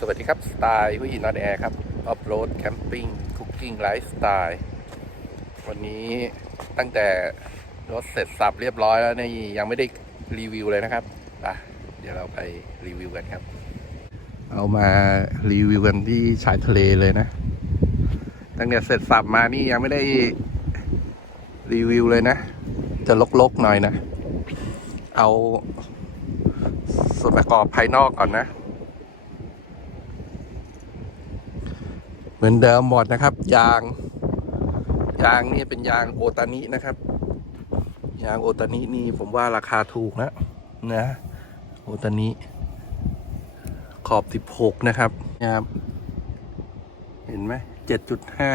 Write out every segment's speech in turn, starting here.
สวัสดีครับ สไตล์ผู้หญิงนอนแอร์ครับออฟโรดแคมปิ้งคุกกิ้งไลฟ์สไตล์วันนี้ตั้งแต่รถเสร็จสับเรียบร้อยแล้วนี่ยังไม่ได้รีวิวเลยนะครับอะเดี๋ยวเราไปรีวิวกันครับ เอามารีวิวกันที่ชายทะเลเลยนะ ตั้งแต่เสร็จสับมานี่ยังไม่ได้รีวิวเลยนะ จะลกๆหน่อยนะ เอาส่วนประกอบภายนอกก่อนนะ เหมือนเดิมหมดนะครับ ยาง ยางนี่เป็นยางโอตานินะครับ ยางโอตานินี่ผมว่าราคาถูกนะนะโอตานิขอบ16นะครับนะครับ เห็นไหม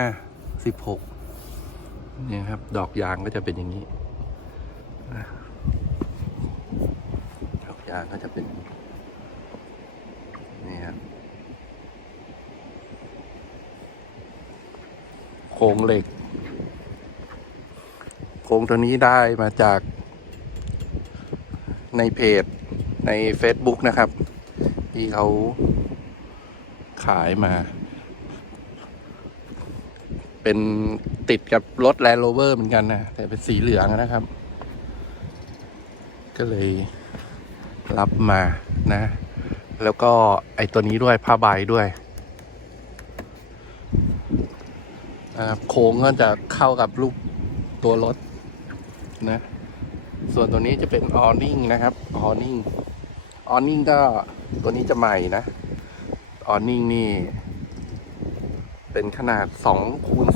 7.5 16เนี่ยครับ ดอกยางก็จะเป็นอย่างนี้นะดอกยางก็จะเป็นนี่ครับ ครงเหล็ก โครงตัวนี้ได้มาจาก ในเพจใน Facebook นะครับ ที่เขาขายมา เป็นติดกับรถ Land Rover เหมือนกันนะ แต่เป็นสีเหลืองนะครับ ก็เลยรับมานะ แล้วก็ไอตัวนี้ด้วยผ้าใบด้วย นะครับ โค้งก็จะเข้ากับรูปตัวรถนะ ส่วนตัวนี้จะเป็นออนิ่งนะครับออนิ่งออนิ่งก็ตัวนี้จะใหม่นะออนิ่งนี่ เป็นขนาด2คูณ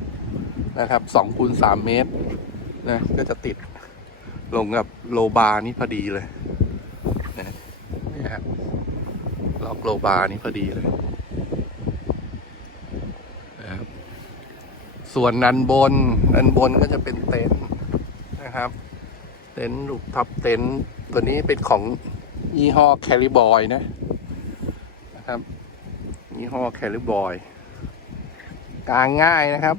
3นะครับ2คูณ3เมตรนะก็จะติดลงกับโลบาร์นี่พอดีเลยนะนี่ครับล็อกโลบาร์นี่พอดีเลย นะครับ ส่วนนันบนนันบนก็จะเป็นเต็นท์นะครับ เต็นท์ลูกท็อปเต็นท์ตัวนี้เป็นของยี่ห้อแคลิบอยนะนะครับยี่ห้อแคลิบอยกางง่ายนะครับ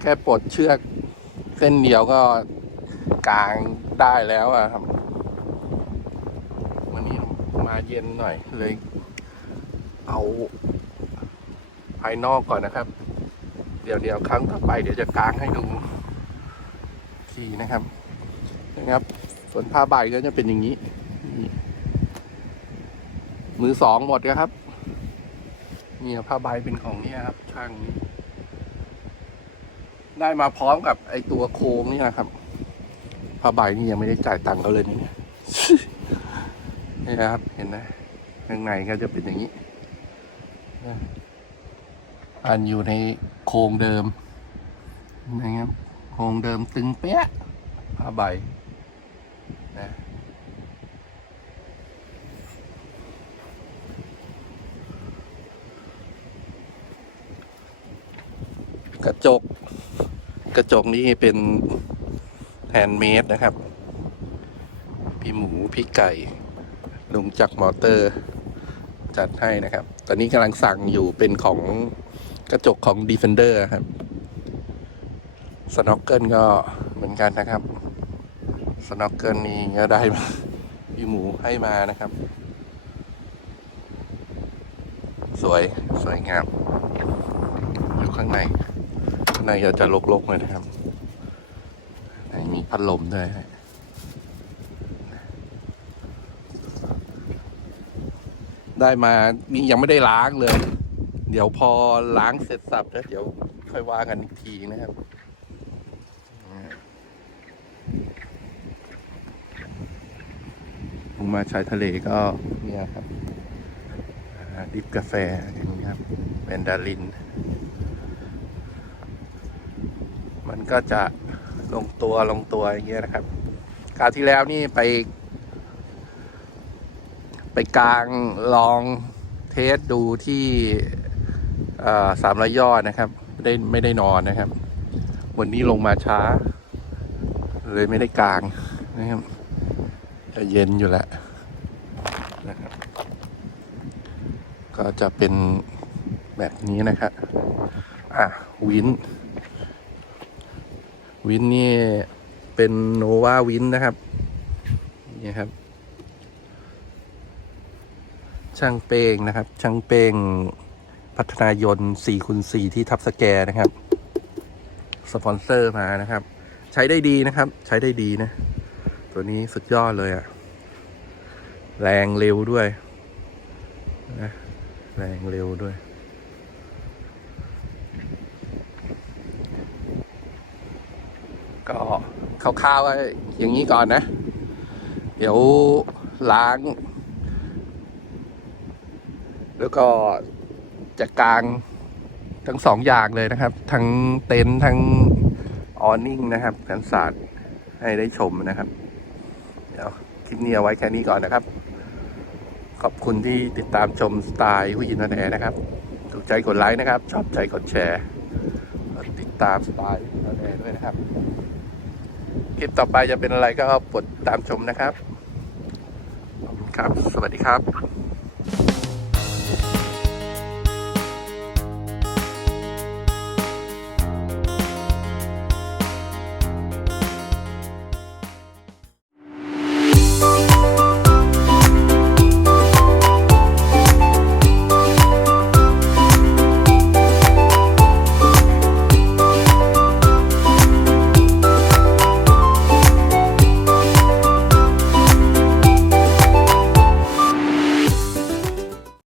แค่ปลดเชือกเส้นเดียวก็กางได้แล้วอะครับ วันนี้มาเย็นหน่อยเลย เอาภายนอกก่อนนะครับ ดี๋ยวเดี๋ยวครั้งต่อไปเดี๋ยวจะกางให้ดูทีนะครับนะครับส่วนผ้าใบก็จะเป็นอย่างนี้ มือสองหมดนะครับเนี่ยผ้าใบเป็นของเนี่ยครับ ช่างนี้ ได้มาพร้อมกับไอตัวโครงนี่นะครับผ้าใบนี่ยังไม่ได้จ่ายตังค์เขาเลยนี่เนี่ยนี่นะครับ เห็นไหมข้างในก็จะเป็นอย่างนี้ อันอยู่ในโครงเดิมนะครับโครงเดิมตึงเปี้ยะผ้าใบนะกระจก กระจกนี้เป็นแฮนด์เมดนะครับ พี่หมูพี่ไก่ลุงจักมอเตอร์ จัดให้นะครับ ตอนนี้กำลังสั่งอยู่เป็นของ กระจกของ Defender ครับสโนว์เกิลก็เหมือนกันนะครับสโนว์เกิลนี่ก็ได้มาพี่หมูให้มานะครับ สวยสวยงามอยู่ข้างในข้างในก็จะลกๆเลยนะครับในมีพัดลมด้วยได้มานี่ยังไม่ได้ล้างเลย เดี๋ยวพอล้างเสร็จสับแล้วเดี๋ยวค่อยว่ากันอีกทีนะครับลงมาชายทะเลก็เนี่ยครับดิบกาแฟอย่างนี้ครับแมนดาริน มันก็จะลงตัวลงตัวอย่างเงี้ยนะครับคราวที่แล้วนี่ไป ไปกลางลองเทสดูที่ สามร้อยยอดนะครับไม่ได้ไม่ได้นอนนะครับ วันนี้ลงมาช้า เลยไม่ได้กลางนะครับจะเย็นอยู่แล้วนะครับ ก็จะเป็นแบบนี้นะครับอะวิน วินนี่เป็นโนวาวินนะครับนี่ครับ ช่างเป้งนะครับ ช่างเป้ง พัฒนายนต์4คูณ4ที่ทับสแกร์นะครับ สปอนเซอร์มานะครับ ใช้ได้ดีนะครับ ใช้ได้ดีนะ ตัวนี้สุดยอดเลยอะแรงเร็วด้วยนะแรงเร็วด้วย ก็คร่าวๆอย่างนี้ก่อนนะ เดี๋ยวล้าง แล้วก็ จะกางทั้งสองอย่างเลยนะครับ ทั้งเต็นท์ทั้งออนิ่งนะครับกันศาสตร์ให้ได้ชมนะครับ เดี๋ยวคลิปนี้เอาไว้แค่นี้ก่อนนะครับ ขอบคุณที่ติดตามชมสไตล์ผู้หญิงนันแอร์นะครับ ถูกใจกดไลค์นะครับ ชอบใจกดแชร์ ติดตามสไตล์ผู้หญิงนันแอร์ด้วยนะครับ คลิปต่อไปจะเป็นอะไรก็กดตามชมนะครับขอบคุณครับ สวัสดีครับ